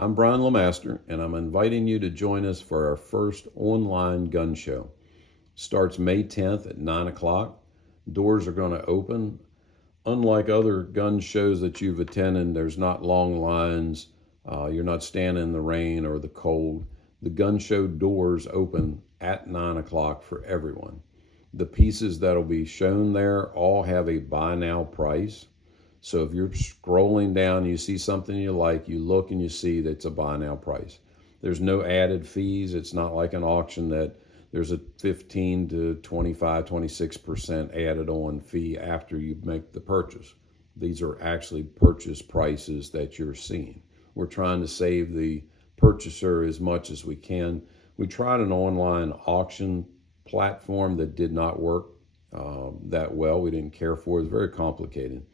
I'm Brian LaMaster, and I'm inviting you to join us for our first online gun show. Starts May 10th at 9 o'clock. Doors are going to open. Unlike other gun shows that you've attended, there's not long lines. You're not standing in the rain or the cold. The gun show doors open at 9 o'clock for everyone. The pieces that'll be shown there all have a buy now price. So if you're scrolling down, you see something you like, you look and you see that's a buy now price. There's no added fees. It's not like an auction that there's a 15 to 25, 26% added on fee after you make the purchase. These are actually purchase prices that you're seeing. We're trying to save the purchaser as much as we can. We tried an online auction platform that did not work that well. We didn't care for it. It was very complicated.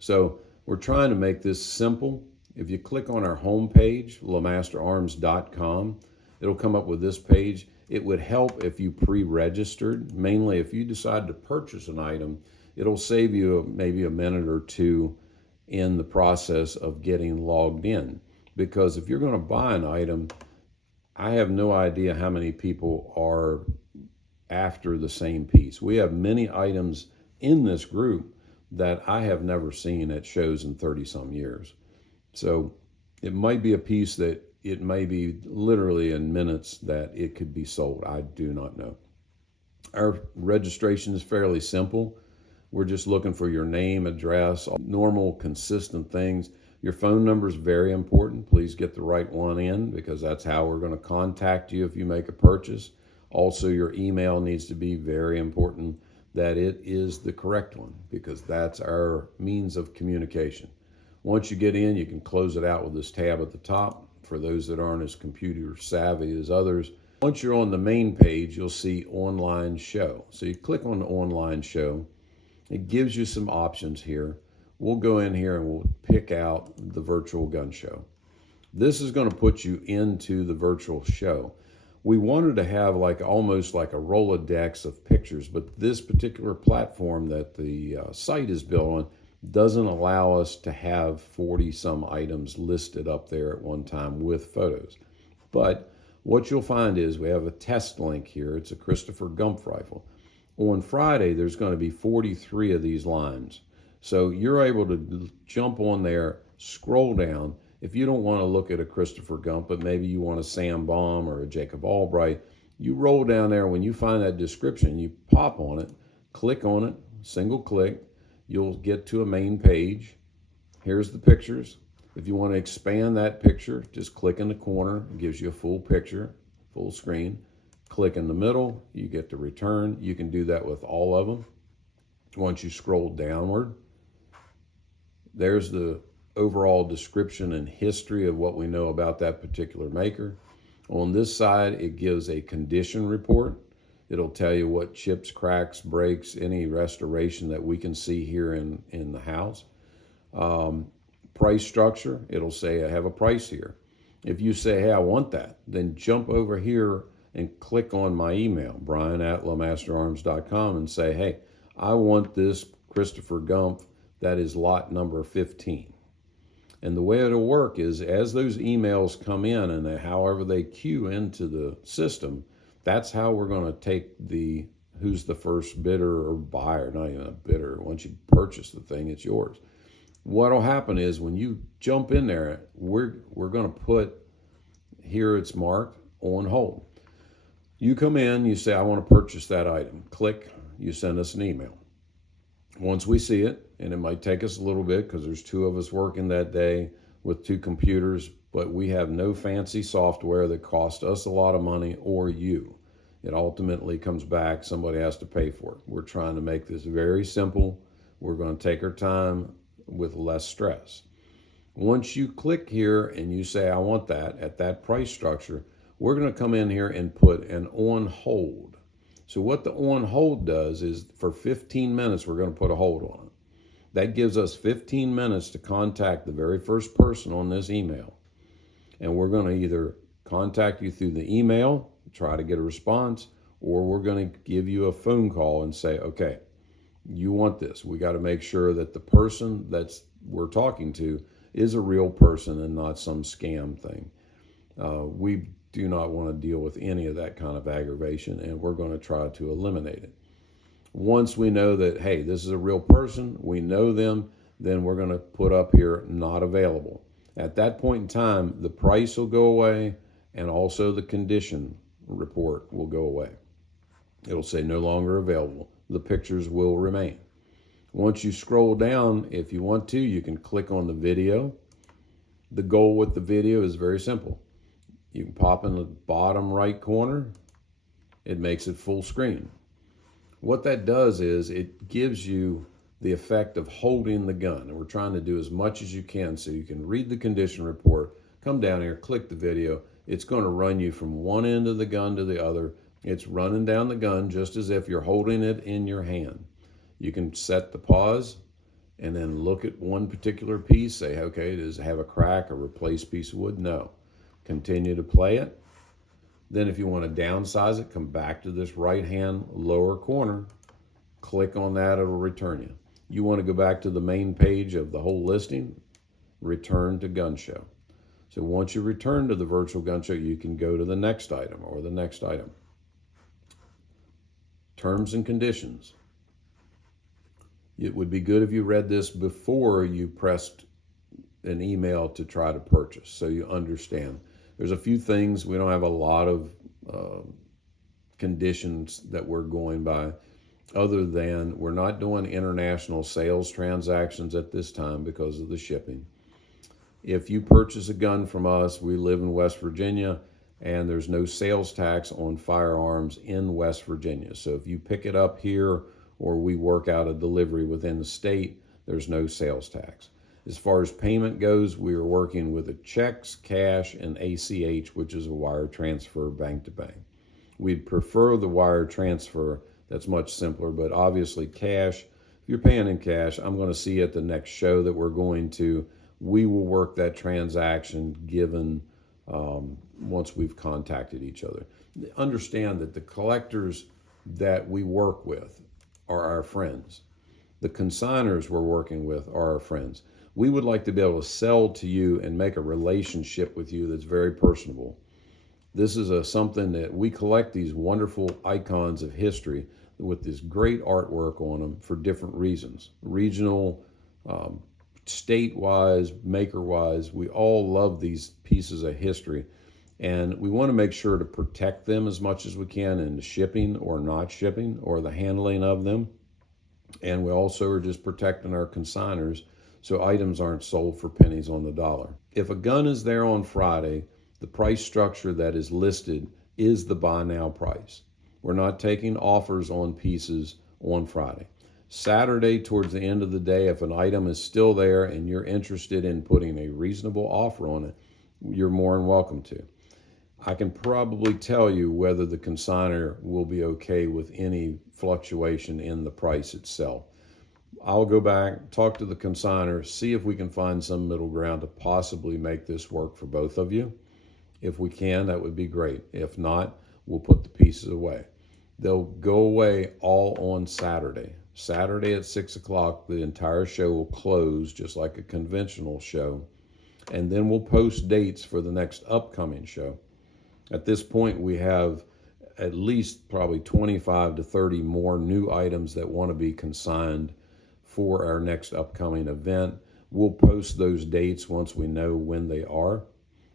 So we're trying to make this simple. If you click on our homepage, LaMasterArms.com, it'll come up with this page. It would help if you pre-registered. Mainly if you decide to purchase an item, it'll save you maybe a minute or two in the process of getting logged in. Because if you're going to buy an item, I have no idea how many people are after the same piece. We have many items in this group that I have never seen at shows in 30 some years. So it might be a piece that it may be literally in minutes that it could be sold. I do not know. Our registration is fairly simple. We're just looking for your name, address, normal, consistent things. Your phone number is very important. Please get the right one in because that's how we're going to contact you if you make a purchase. Also, your email needs to be very important, that it is the correct one, because that's our means of communication. Once you get in, you can close it out with this tab at the top for those that aren't as computer savvy as others. Once you're on the main page, you'll see online show. So you click on the online show. It gives you some options here. We'll go in here and we'll pick out the virtual gun show. This is going to put you into the virtual show. We wanted to have almost like a Rolodex of pictures, but this particular platform that the site is built on doesn't allow us to have 40 some items listed up there at one time with photos. But what you'll find is we have a test link here. It's a Christopher Gump rifle. On Friday, there's going to be 43 of these lines. So you're able to jump on there, scroll down. If you don't want to look at a Christopher Gump, but maybe you want a Sam Baum or a Jacob Albright, you roll down there. When you find that description, you pop on it, click on it, single click. You'll get to a main page. Here's the pictures. If you want to expand that picture, just click in the corner. It gives you a full picture, full screen. Click in the middle, you get to return. You can do that with all of them. Once you scroll downward, there's the overall description and history of what we know about that particular maker. On this side, it gives a condition report. It'll tell you what chips, cracks, breaks, any restoration that we can see here in the house. Price structure, it'll say I have a price here. If you say, hey, I want that, then jump over here and click on my email, brian@lamasterarms.com, and say, hey, I want this Christopher Gump that is lot number 15. And the way it'll work is as those emails come in and however they queue into the system, that's how we're going to take who's the first bidder or buyer, not even a bidder. Once you purchase the thing, it's yours. What'll happen is when you jump in there, we're going to put, here it's marked on hold. You come in, you say, I want to purchase that item. Click, you send us an email. Once we see it, and it might take us a little bit because there's two of us working that day with two computers, but we have no fancy software that costs us a lot of money or you. It ultimately comes back, somebody has to pay for it. We're trying to make this very simple. We're going to take our time with less stress. Once you click here and you say, I want that at that price structure, we're going to come in here and put an on hold. So what the on hold does is for 15 minutes, we're going to put a hold on it. That gives us 15 minutes to contact the very first person on this email. And we're going to either contact you through the email, try to get a response, or we're going to give you a phone call and say, okay, you want this. We got to make sure that the person we're talking to is a real person and not some scam thing. We do not want to deal with any of that kind of aggravation, and we're going to try to eliminate it. Once we know that, hey, this is a real person, we know them, then we're going to put up here, not available. At that point in time, the price will go away, and also the condition report will go away. It'll say no longer available. The pictures will remain. Once you scroll down, if you want to, you can click on the video. The goal with the video is very simple. You can pop in the bottom right corner. It makes it full screen. What that does is it gives you the effect of holding the gun. And we're trying to do as much as you can so you can read the condition report, come down here, click the video. It's going to run you from one end of the gun to the other. It's running down the gun just as if you're holding it in your hand. You can set the pause and then look at one particular piece, say, okay, does it have a crack, a replaced piece of wood? No. Continue to play it. Then if you want to downsize it, come back to this right-hand lower corner, click on that, it'll return you. You want to go back to the main page of the whole listing, return to gun show. So once you return to the virtual gun show, you can go to the next item or the next item. Terms and conditions. It would be good if you read this before you pressed an email to try to purchase, so you understand. There's a few things. We don't have a lot of conditions that we're going by, other than we're not doing international sales transactions at this time because of the shipping. If you purchase a gun from us, we live in West Virginia, and there's no sales tax on firearms in West Virginia. So if you pick it up here or we work out a delivery within the state, there's no sales tax. As far as payment goes, we are working with a checks, cash, and ACH, which is a wire transfer bank to bank. We'd prefer the wire transfer. That's much simpler, but obviously cash, if you're paying in cash, I'm going to see at the next show that we're going to, we will work that transaction given once we've contacted each other. Understand that the collectors that we work with are our friends. The consigners we're working with are our friends. We would like to be able to sell to you and make a relationship with you that's very personable. This is something that we collect, these wonderful icons of history with this great artwork on them for different reasons. Regional, state-wise, maker-wise, we all love these pieces of history. And we want to make sure to protect them as much as we can in the shipping or not shipping or the handling of them. And we also are just protecting our consigners so items aren't sold for pennies on the dollar. If a gun is there on Friday, the price structure that is listed is the buy now price. We're not taking offers on pieces on Friday. Saturday, towards the end of the day, if an item is still there and you're interested in putting a reasonable offer on it, you're more than welcome to. I can probably tell you whether the consignor will be okay with any fluctuation in the price itself. I'll go back, talk to the consignor, see if we can find some middle ground to possibly make this work for both of you. If we can, that would be great. If not, we'll put the pieces away. They'll go away all on Saturday. Saturday at 6 o'clock, the entire show will close just like a conventional show. And then we'll post dates for the next upcoming show. At this point, we have at least probably 25 to 30 more new items that want to be consigned for our next upcoming event. We'll post those dates once we know when they are.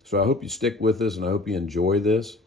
So I hope you stick with us and I hope you enjoy this.